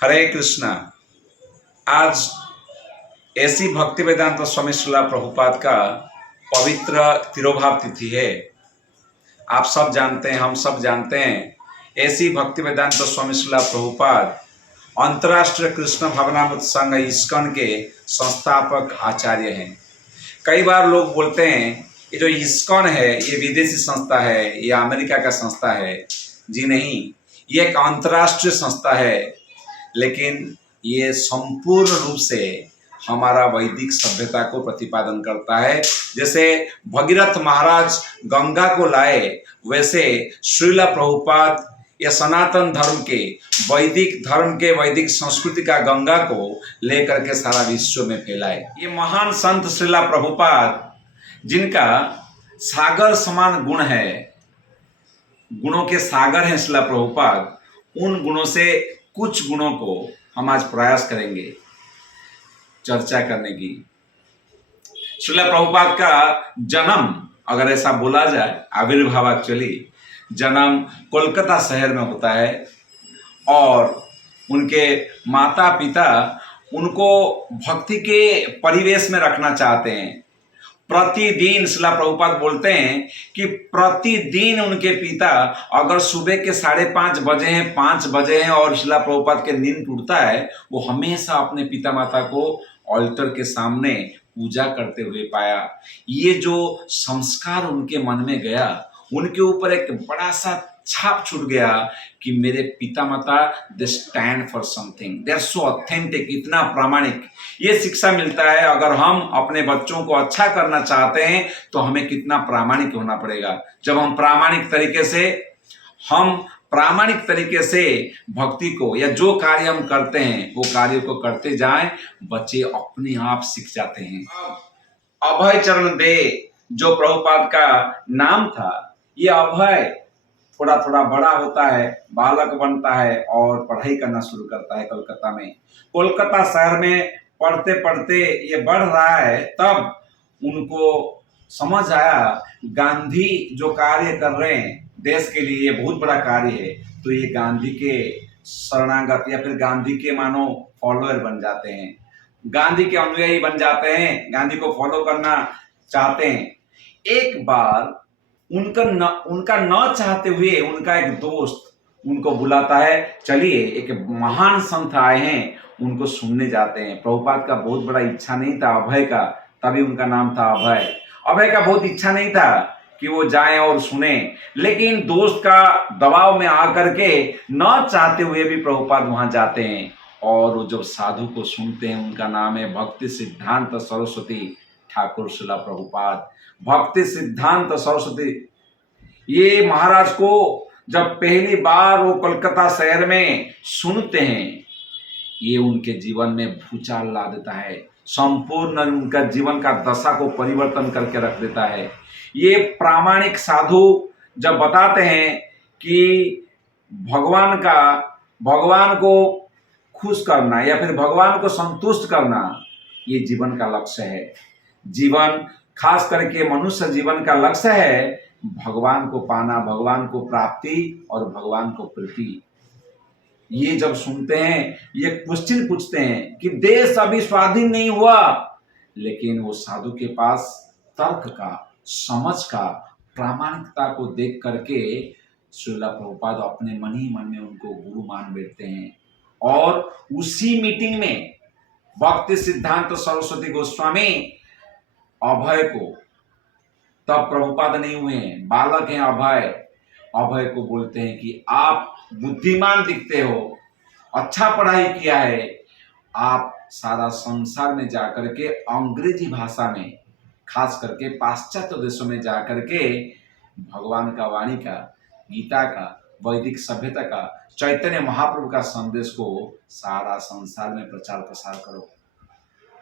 हरे कृष्णा। आज ऐसी भक्ति वेदांत स्वामी श्रीला प्रभुपाद का पवित्र तिरोभाव तिथि है। आप सब जानते हैं, हम सब जानते हैं, ऐसी भक्ति वेदांत स्वामी श्रीला प्रभुपाद अंतर्राष्ट्रीय कृष्ण भावनामृत संघ इस्कॉन के संस्थापक आचार्य हैं। कई बार लोग बोलते हैं ये जो इस्कॉन है ये विदेशी संस्था है, ये अमेरिका का संस्था है। जी नहीं, ये एक अंतर्राष्ट्रीय संस्था है, लेकिन ये संपूर्ण रूप से हमारा वैदिक सभ्यता को प्रतिपादन करता है। जैसे भगीरथ महाराज गंगा को लाए, वैसे श्रीला प्रभुपाद ये सनातन धर्म के, वैदिक धर्म के, वैदिक संस्कृति का गंगा को लेकर के सारा विश्व में फैलाए। ये महान संत श्रीला प्रभुपाद, जिनका सागर समान गुण है, गुणों के सागर हैं श्रीला प्रभुपाद, उन गुणों से कुछ गुणों को हम आज प्रयास करेंगे चर्चा करने की। श्रीला प्रभुपाद का जन्म, अगर ऐसा बोला जाए, आविर्भाव एक्चुअली जन्म कोलकाता शहर में होता है और उनके माता पिता उनको भक्ति के परिवेश में रखना चाहते हैं। प्रतिदिन श्रीला प्रभुपाद बोलते हैं कि प्रतिदिन उनके पिता, अगर सुबह के 5:30 बजे हैं, 5 बजे हैं और श्रीला प्रभुपाद के नींद टूटता है, वो हमेशा अपने पिता माता को ऑल्टर के सामने पूजा करते हुए पाया। ये जो संस्कार उनके मन में गया, उनके ऊपर एक बड़ा सा छाप छूट गया कि मेरे पिता माता they stand for something, they are so authentic, इतना प्रामाणिक। ये शिक्षा मिलता है, अगर हम अपने बच्चों को अच्छा करना चाहते हैं तो हमें कितना प्रामाणिक होना पड़ेगा। जब हम प्रामाणिक तरीके से भक्ति को या जो कार्य हम करते हैं वो कार्य को करते जाएं, बच्चे अपने आप सीख जाते हैं। अभय चरण दे जो प्रभुपाद का नाम था, ये अभय थोड़ा थोड़ा बड़ा होता है, बालक बनता है और पढ़ाई करना शुरू करता है कोलकाता में। कोलकाता शहर में पढ़ते पढ़ते ये बढ़ रहा है, तब उनको समझ आया गांधी जो कार्य कर रहे हैं देश के लिए, ये बहुत बड़ा कार्य है, तो ये गांधी के शरणागत या फिर गांधी के मानो फॉलोअर बन जाते हैं, गांधी के अनुयायी बन जाते हैं, गांधी को फॉलो करना चाहते हैं। एक बार उनका न चाहते हुए उनका एक दोस्त उनको बुलाता है, चलिए एक महान संत आए हैं, उनको सुनने जाते हैं। प्रभुपाद का बहुत बड़ा इच्छा नहीं था अभय का, तभी उनका नाम था अभय। अभय का बहुत इच्छा नहीं था कि वो जाएं और सुने, लेकिन दोस्त का दबाव में आकर के न चाहते हुए भी प्रभुपाद वहां जाते हैं और वो जब साधु को सुनते हैं, उनका नाम है भक्ति सिद्धांत सरस्वती ठाकुर श्रीला प्रभुपाद। भक्ति सिद्धांत सरस्वती, ये महाराज को जब पहली बार वो कोलकाता शहर में सुनते हैं, ये उनके जीवन में भूचाल ला देता है, संपूर्ण उनका जीवन का दशा को परिवर्तन करके रख देता है। ये प्रामाणिक साधु जब बताते हैं कि भगवान को खुश करना या फिर भगवान को संतुष्ट करना ये जीवन का लक्ष्य है। जीवन, खास करके मनुष्य जीवन का लक्ष्य है भगवान को पाना, भगवान को प्राप्ति और भगवान को प्रीति। ये जब सुनते हैं, ये क्वेश्चन पूछते हैं कि देश अभी स्वाधीन नहीं हुआ, लेकिन वो साधु के पास तर्क का, समझ का, प्रामाणिकता को देख करके श्रीला प्रभुपाद अपने मन ही मन में उनको गुरु मान बैठते हैं। और उसी मीटिंग में भक्ति सिद्धांत सरस्वती गोस्वामी अभय को, तब प्रभुपाद नहीं हुए हैं, बालक हैं अभय को बोलते हैं कि आप बुद्धिमान दिखते हो, अच्छा पढ़ाई किया है, आप सारा संसार में जाकर के अंग्रेजी भाषा में, खास करके पाश्चात्य देशों में जाकर के भगवान का वाणी का, गीता का, वैदिक सभ्यता का, चैतन्य महाप्रभु का संदेश को सारा संसार में प्रचार प्रसार करो।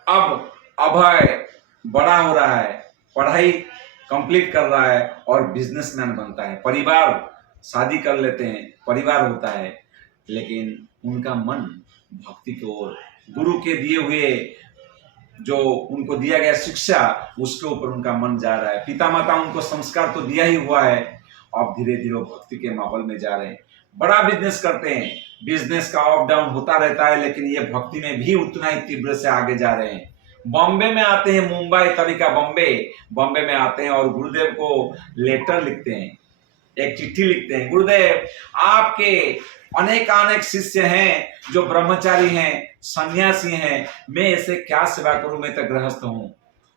अब अभय बड़ा हो रहा है, पढ़ाई कंप्लीट कर रहा है और बिजनेसमैन बनता है, परिवार, शादी कर लेते हैं, परिवार होता है, लेकिन उनका मन भक्ति की ओर, गुरु के दिए हुए जो उनको दिया गया शिक्षा, उसके ऊपर उनका मन जा रहा है। पिता माता उनको संस्कार तो दिया ही हुआ है, अब धीरे धीरे भक्ति के माहौल में जा रहे हैं। बड़ा बिजनेस करते हैं, बिजनेस का अप डाउन होता रहता है, लेकिन ये भक्ति में भी उतना ही तीव्र से आगे जा रहे हैं। बॉम्बे में आते हैं, मुंबई तभी का बॉम्बे में आते हैं और गुरुदेव को लेटर लिखते हैं, एक चिट्ठी लिखते हैं, गुरुदेव आपके अनेक शिष्य हैं जो ब्रह्मचारी हैं, सन्यासी हैं, मैं ऐसे क्या सेवा करूं, मैं तो गृहस्थ हूं।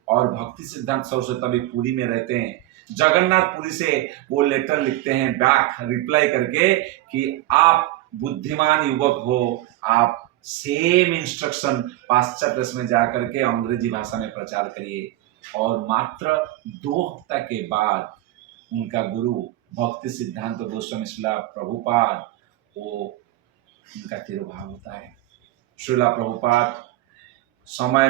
और भक्ति सिद्धांत सरस्वती तभी पुरी में रहते हैं, जगन्नाथपुरी से वो लेटर लिखते हैं बैक रिप्लाई करके कि आप बुद्धिमान युवक हो, आप सेम इंस्ट्रक्शन पाश्चात्य देश में जाकर के अंग्रेजी भाषा में प्रचार करिए। और मात्र 2 हफ्ता के बाद उनका गुरु भक्ति सिद्धांत गोस्वामी श्रीला प्रभुपाद वो उनका तिरोभाव होता है। श्रीला प्रभुपाद समय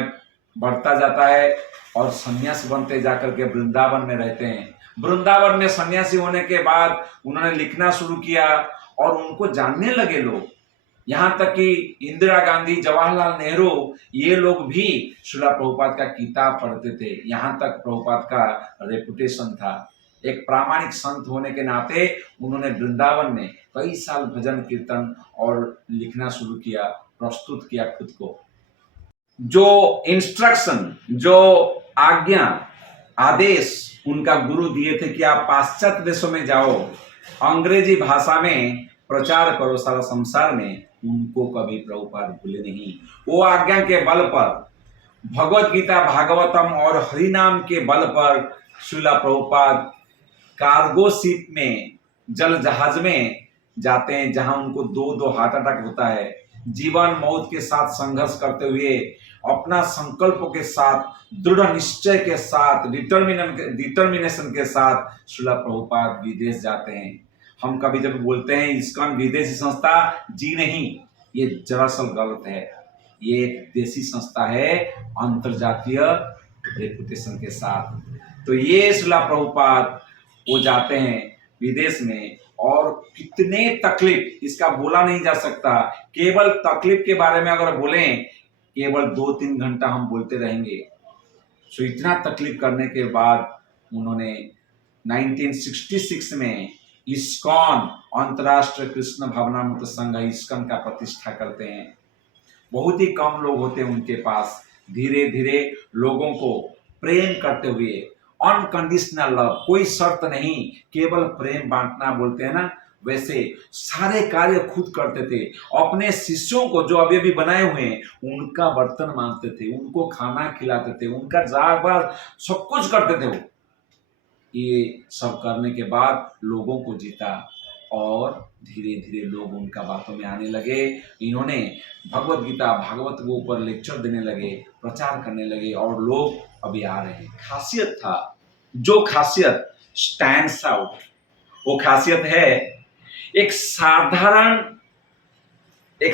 बढ़ता जाता है और सन्यास बनते जाकर के वृंदावन में रहते हैं। वृंदावन में सन्यासी होने के बाद उन्होंने लिखना शुरू किया और उनको जानने लगे लोग, यहाँ तक कि इंदिरा गांधी, जवाहरलाल नेहरू, ये लोग भी श्रीला प्रभुपाद का किताब पढ़ते थे। यहाँ तक प्रभुपाद का रेपुटेशन था। एक प्रामाणिक संत होने के नाते उन्होंने वृंदावन में कई साल भजन कीर्तन और लिखना शुरू किया, प्रस्तुत किया खुद को। जो इंस्ट्रक्शन, जो आज्ञा, आदेश उनका गुरु दिए थे कि आप पाश्चात्य देशों में जाओ, अंग्रेजी भाषा में प्रचार करो सारा संसार में, उनको कभी प्रभुपाद भूले नहीं। वो आज्ञा के बल पर, भगवत गीता, भागवतम और हरिनाम के बल पर श्रीला प्रभुपाद कार्गो शिप में, जल जहाज में जाते हैं, जहां उनको 2 हार्ट अटैक होता है। जीवन मौत के साथ संघर्ष करते हुए, अपना संकल्प के साथ, दृढ़ निश्चय के साथ, डिटर्मिनेशन के साथ श्रीला प्रभुपाद विदेश जाते हैं। हम कभी जब बोलते हैं इस्कॉन विदेशी संस्था, जी नहीं, ये दरअसल गलत है। ये एक देसी संस्था है अंतरजातीय रेपुटेशन के साथ। तो ये श्रीला प्रभुपाद वो जाते हैं विदेश में और कितने तकलीफ, इसका बोला नहीं जा सकता। केवल तकलीफ के बारे में अगर बोलें, केवल 2-3 घंटा हम बोलते रहेंगे। सो इतना तकलीफ करने के बाद उन्होंने 1966 में इस्कॉन, अंतर्राष्ट्रीय कृष्ण भावनामृत संघ इस्कॉन का प्रतिष्ठा करते हैं। बहुत ही कम लोग होते हैं उनके पास। धीरे धीरे लोगों को प्रेम करते हुए, अनकंडीशनल लव, कोई शर्त नहीं, केवल प्रेम बांटना बोलते हैं ना, वैसे सारे कार्य खुद करते थे। अपने शिष्यों को जो अभी बनाए हुए हैं उनका बर्तन मांजते थे, उनको खाना खिलाते थे, उनका जार सब कुछ करते थे वो। ये सब करने के बाद लोगों को जीता और धीरे धीरे लोग उनका बातों में आने लगे। इन्होंने भगवत गीता, भागवत के ऊपर लेक्चर देने लगे, प्रचार करने लगे और लोग अभी आ रहे हैं। खासियत था, जो खासियत स्टैंड्स आउट, वो खासियत है एक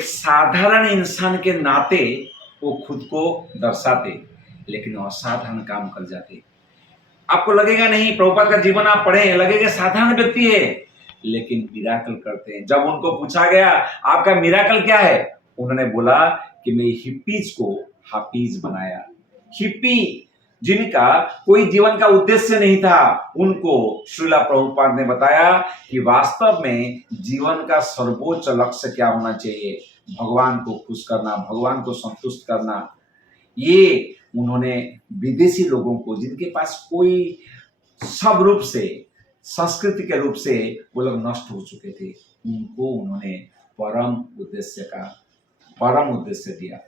साधारण इंसान के नाते वो खुद को दर्शाते, लेकिन असाधारण काम कर जाते। आपको लगेगा नहीं, प्रभुपाद का जीवन आप पढ़े, लगेगा साधारण व्यक्ति है, लेकिन मिराकल करते हैं। जब उनको पूछा गया आपका मिराकल क्या है, उन्होंने बोला कि मैं हिप्पीज को हाफिज बनाया। हिप्पी जिनका कोई जीवन का उद्देश्य नहीं था, उनको श्रीला प्रभुपाद ने बताया कि वास्तव में जीवन का सर्वोच्च लक्ष्य क्या होना चाहिए, भगवान को खुश करना, भगवान को संतुष्ट करना। ये उन्होंने विदेशी लोगों को, जिनके पास कोई सब रूप से, संस्कृति के रूप से वो लोग नष्ट हो चुके थे, उनको उन्होंने परम उद्देश्य दिया।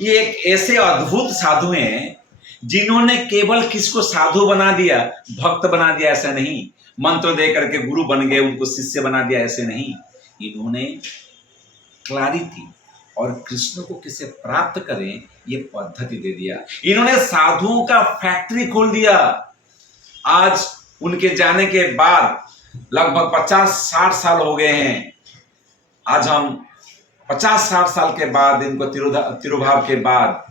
ये एक ऐसे अद्भुत साधु हैं जिन्होंने केवल किसको साधु बना दिया, भक्त बना दिया, ऐसा नहीं, मंत्र दे करके गुरु बन गए, उनको शिष्य बना दिया, ऐसे नहीं। इन्होंने क्लैरिटी और कृष्ण को कैसे प्राप्त करें ये पद्धति दे दिया। इन्होंने साधुओं का फैक्ट्री खोल दिया। आज उनके जाने के बाद लगभग 50-60 साल हो गए हैं। आज हम 50-60 साल के बाद, इनको तिरुभाव के बाद,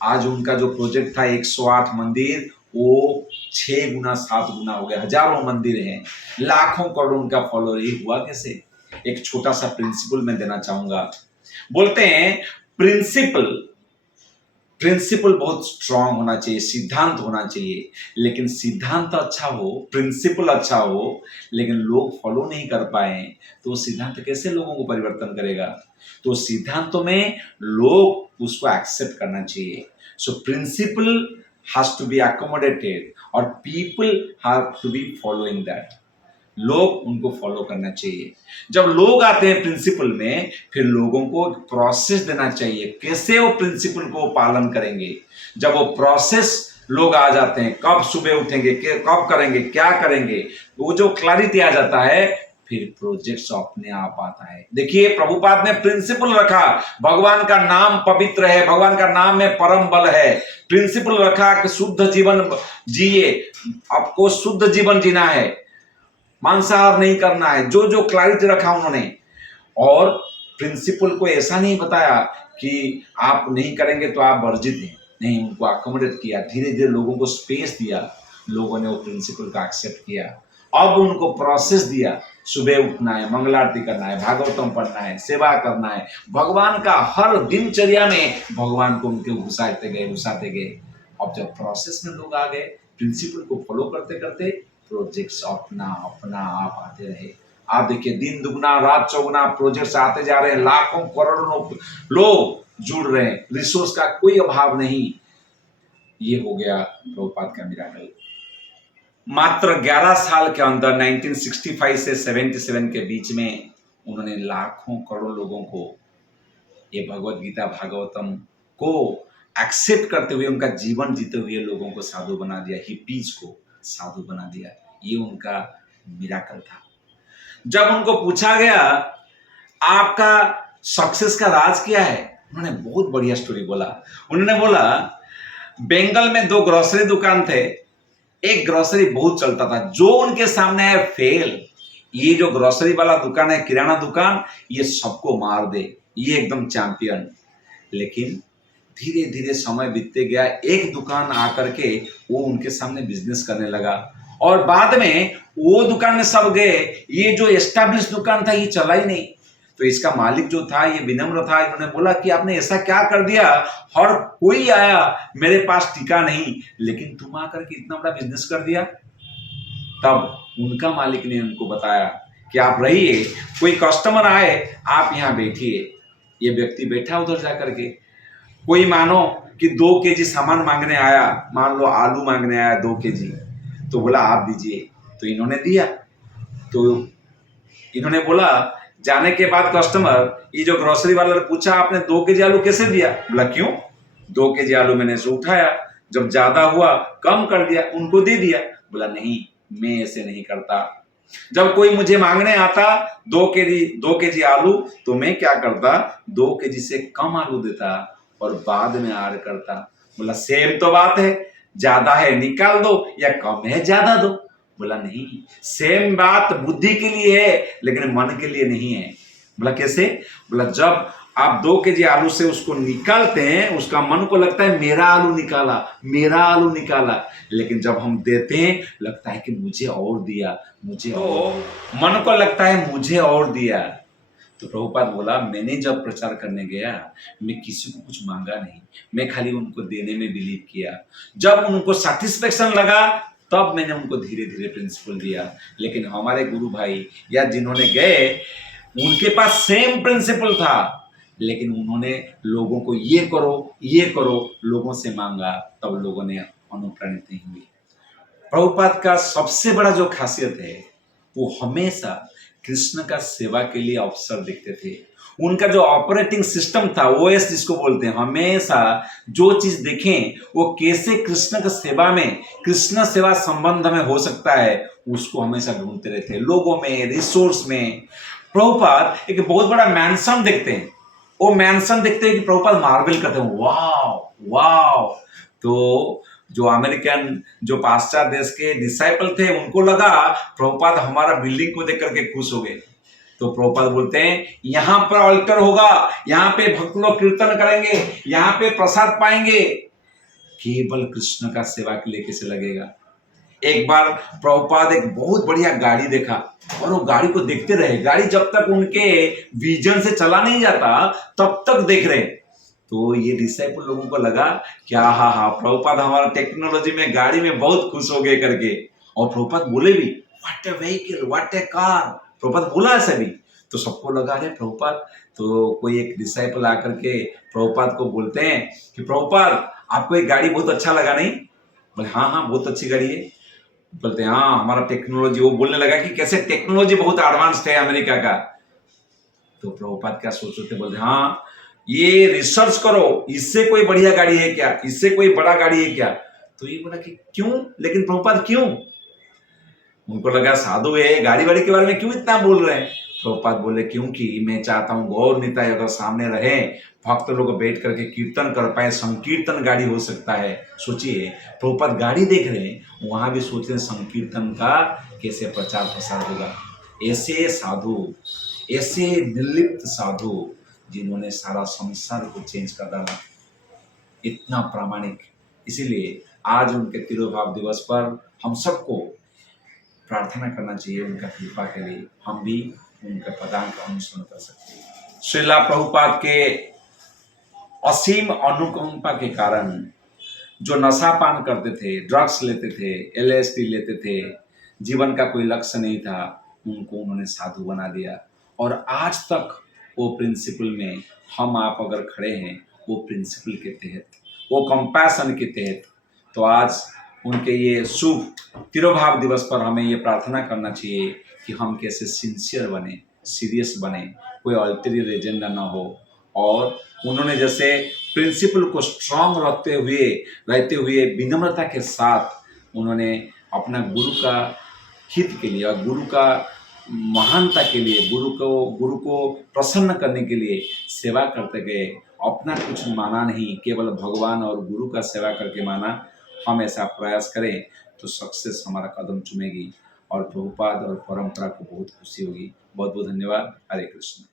आज उनका जो प्रोजेक्ट था 108 मंदिर, वो 6 गुना 7 गुना हो गया, हजारों मंदिर हैं, लाखों करोड़ उनका फॉलोअर। ये हुआ कैसे? एक छोटा सा प्रिंसिपल मैं देना चाहूंगा। बोलते हैं प्रिंसिपल प्रिंसिपल बहुत स्ट्रांग होना चाहिए, सिद्धांत होना चाहिए। लेकिन सिद्धांत अच्छा हो, प्रिंसिपल अच्छा हो, लेकिन लोग फॉलो नहीं कर पाए तो वो सिद्धांत कैसे लोगों को परिवर्तन करेगा? तो सिद्धांतों में लोग उसको एक्सेप्ट करना चाहिए। So principle has to be accommodated और people have to be following that. लोग उनको फॉलो करना चाहिए। जब लोग आते हैं प्रिंसिपल में, फिर लोगों को एक प्रोसेस देना चाहिए, कैसे वो प्रिंसिपल को पालन करेंगे। जब वो प्रोसेस लोग आ जाते हैं, कब सुबह उठेंगे, कब करेंगे, क्या करेंगे, वो जो क्लैरिटी आ जाता है, फिर प्रोजेक्ट्स अपने आप आता है। देखिए, प्रभुपाद ने प्रिंसिपल रखा, भगवान का नाम पवित्र है, भगवान का नाम में परम बल है। प्रिंसिपल रखा कि शुद्ध जीवन जिए, आपको शुद्ध जीवन जीना है, मांसाहार नहीं करना है, जो जो क्लैरिटी रखा उन्होंने। और प्रिंसिपल को ऐसा नहीं बताया कि आप नहीं करेंगे तो आप वर्जित हैं, नहीं, उनको अकोमोडेट किया, धीरे धीरे लोगों को स्पेस दिया, लोगों ने वो प्रिंसिपल का एक्सेप्ट किया। अब उनको प्रोसेस दिया, सुबह उठना है, मंगल आरती करना है, भागवतम पढ़ना है, सेवा करना है, भगवान का हर दिनचर्या में भगवान को उनके घुसाते गए। अब जब प्रोसेस में लोग आ गए, प्रिंसिपल को फॉलो करते करते प्रोजेक्ट्स अपना अपना आप आते रहे। आप देखिए, दिन दुगना रात चौगुना प्रोजेक्ट्स आते जा रहे हैं, लाखों करोड़ों लोग जुड़ रहे हैं, रिसोर्स का कोई अभाव नहीं। ये हो गया प्रभुपाद का मिराकल। मात्र 11 साल के अंदर 1965 से 77 के बीच में उन्होंने लाखों करोड़ लोगों को ये भगवत गीता भागवतम को एक्सेप्ट करते हुए, उनका जीवन जीते हुए लोगों को साधु बना दिया, हिपीज को साधु बना दिया। ये उनका मिराकल था। जब उनको पूछा गया आपका सक्सेस का राज क्या है, उन्होंने बहुत बढ़िया स्टोरी बोला। उन्होंने बोला, बंगाल में 2 ग्रोसरी दुकान थे, एक ग्रोसरी बहुत चलता था, जो उनके सामने है फेल। ये जो ग्रोसरी वाला दुकान है, किराना दुकान, ये सबको मार दे, ये एकदम चैंपियन। लेकिन धीरे धीरे समय बीतते गया, एक दुकान आकर के वो उनके सामने बिजनेस करने लगा, और बाद में वो दुकान में सब गए, ये जो एस्टैब्लिश दुकान था ये चला ही नहीं। तो इसका मालिक जो था, ये विनम्र था, इन्होंने बोला कि आपने ऐसा क्या कर दिया, हर कोई आया, मेरे पास टिका नहीं, लेकिन तुम आकर के इतना बड़ा बिजनेस कर दिया। तब उनका मालिक ने उनको बताया कि आप रहिए, कोई कस्टमर आए, आप यहाँ बैठिए। ये व्यक्ति बैठा उधर जाकर के, कोई मानो कि 2 केजी सामान मांगने आया, मान लो आलू मांगने आया 2 केजी, तो बोला आप दीजिए, तो इन्होंने दिया। तो इन्होंने बोला, जाने के बाद कस्टमर, ये जो ग्रोसरी वाला ने पूछा आपने 2 केजी आलू कैसे दिया? बोला क्यों, 2 केजी आलू मैंने से उठाया, जब ज्यादा हुआ कम कर दिया, उनको दे दिया। बोला नहीं, मैं ऐसे नहीं करता, जब कोई मुझे मांगने आता 2 केजी आलू, तो मैं क्या करता, 2 केजी से कम आलू देता और बाद में ऐड करता। बोला सेम तो बात है, ज्यादा है निकाल दो या कम है ज्यादा दो। बोला नहीं, सेम बात बुद्धि के लिए है लेकिन मन के लिए नहीं है। बोला कैसे? बोला जब आप 2 केजी आलू से उसको निकालते हैं, उसका मन को लगता है मेरा आलू निकाला, मेरा आलू निकाला, लेकिन जब हम देते हैं लगता है कि मुझे और दिया, मुझे और, मन को लगता है मुझे और दिया। तो प्रभुपाद बोला, मैंने जब प्रचार करने गया, मैं किसी को कुछ मांगा नहीं, मैं खाली उनको देने में बिलीव किया। जब उनको सेटिस्फेक्शन लगा तब मैंने उनको धीरे धीरे प्रिंसिपल दिया। लेकिन हमारे गुरु भाई या जिन्होंने गए, उनके पास सेम प्रिंसिपल था, लेकिन उन्होंने लोगों को ये करो लोगों से मांगा, तब लोगों ने अनुप्राणित नहीं हुए। प्रभुपाद का सबसे बड़ा जो खासियत है, वो हमेशा कृष्ण का सेवा के लिए अवसर देखते थे। उनका जो ऑपरेटिंग सिस्टम था, ओएस जिसको बोलते हैं, हमेशा जो चीज देखें वो कैसे कृष्ण का सेवा में, कृष्ण सेवा संबंध में हो सकता है, उसको हमेशा ढूंढते रहते हैं, लोगों में, रिसोर्स में। प्रभुपाद एक बहुत बड़ा मैंसन देखते हैं, वो मैंसन देखते हैं कि प्रभुपाद मार्वल करते हैं, वाव वाव। तो जो अमेरिकन, जो पाश्चात्य देश के डिसाइपल थे, उनको लगा प्रभुपाद हमारा बिल्डिंग को देख करके खुश हो गए। तो प्रभुपाद बोलते हैं, यहाँ पर अल्टर होगा, यहाँ पे भक्त लोग कीर्तन करेंगे, यहाँ पे प्रसाद पाएंगे, केवल कृष्ण का सेवा के लिए कैसे लगेगा। एक बार प्रभुपाद एक बहुत बढ़िया गाड़ी देखा और वो गाड़ी को देखते रहे। गाड़ी जब तक उनके विजन से चला नहीं जाता तब तक देख रहे। तो ये डिसाइपल लोगों को लगा कि हाँ हाँ प्रभुपाद हमारा टेक्नोलॉजी में गाड़ी में बहुत खुश हो गए करके। और प्रभुपाद बोले भी what A vehicle, what A car, Prabhupada बोला ऐसा भी। तो सबको लगा अरे प्रभुपाद। तो कोई एक डिसाइपल आकर के प्रभुपाद को बोलते हैं कि प्रभुपाद आपको एक गाड़ी बहुत अच्छा लगा नहीं? बोले हाँ हाँ बहुत अच्छी गाड़ी है। बोलते हैं हाँ हमारा टेक्नोलॉजी, वो बोलने लगा कि कैसे टेक्नोलॉजी बहुत एडवांस्ड है अमेरिका का। तो प्रभुपाद क्या सोच रहे थे, बोलते हाँ ये रिसर्च करो, इससे कोई बढ़िया गाड़ी है क्या, इससे कोई बड़ा गाड़ी है क्या? तो ये बोला कि क्यों, लेकिन प्रभुपाद क्यों? उनको लगा साधु है, गाड़ी वाड़ी के बारे में क्यों इतना बोल रहे हैं? प्रभुपाद बोले क्योंकि मैं चाहता हूं गौर निताई अगर सामने रहे, भक्त लोग बैठ करके कीर्तन कर पाए, संकीर्तन गाड़ी हो सकता है। सोचिए प्रभुपाद गाड़ी देख रहे हैं, वहां भी सोच रहे हैं संकीर्तन का कैसे प्रचार प्रसार होगा। ऐसे साधु, ऐसे निर्लिप्त साधु जिन्होंने सारा संसार को चेंज कर डाला, इतना प्रामाणिक। इसीलिए आज उनके तिरुभाव दिवस पर हम सबको प्रार्थना करना चाहिए उनका कृपा के लिए, हम भी उनके पदांक का अनुसरण कर सकते हैं। श्रीला प्रभुपाद के असीम अनुकंपा के कारण जो नशा पान करते थे, ड्रग्स लेते थे, LSD लेते थे, जीवन का कोई लक्ष्य नहीं था, उनको उन्होंने साधु बना दिया। और आज तक वो प्रिंसिपल में हम आप अगर खड़े हैं, वो प्रिंसिपल के तहत, वो कंपैशन के तहत। तो आज उनके ये शुभ तिरोभाव दिवस पर हमें ये प्रार्थना करना चाहिए कि हम कैसे सिंसियर बने, सीरियस बने, कोई अल्टीरियर एजेंडा ना हो। और उन्होंने जैसे प्रिंसिपल को स्ट्रांग रहते हुए विनम्रता के साथ उन्होंने अपना गुरु का हित के लिए और गुरु का महानता के लिए, गुरु को प्रसन्न करने के लिए सेवा करते गए। अपना कुछ माना नहीं, केवल भगवान और गुरु का सेवा करके माना। हम ऐसा प्रयास करें तो सक्सेस हमारा कदम चूमेगी और प्रभुपाद और परंपरा को बहुत खुशी होगी। बहुत बहुत धन्यवाद। हरे कृष्ण।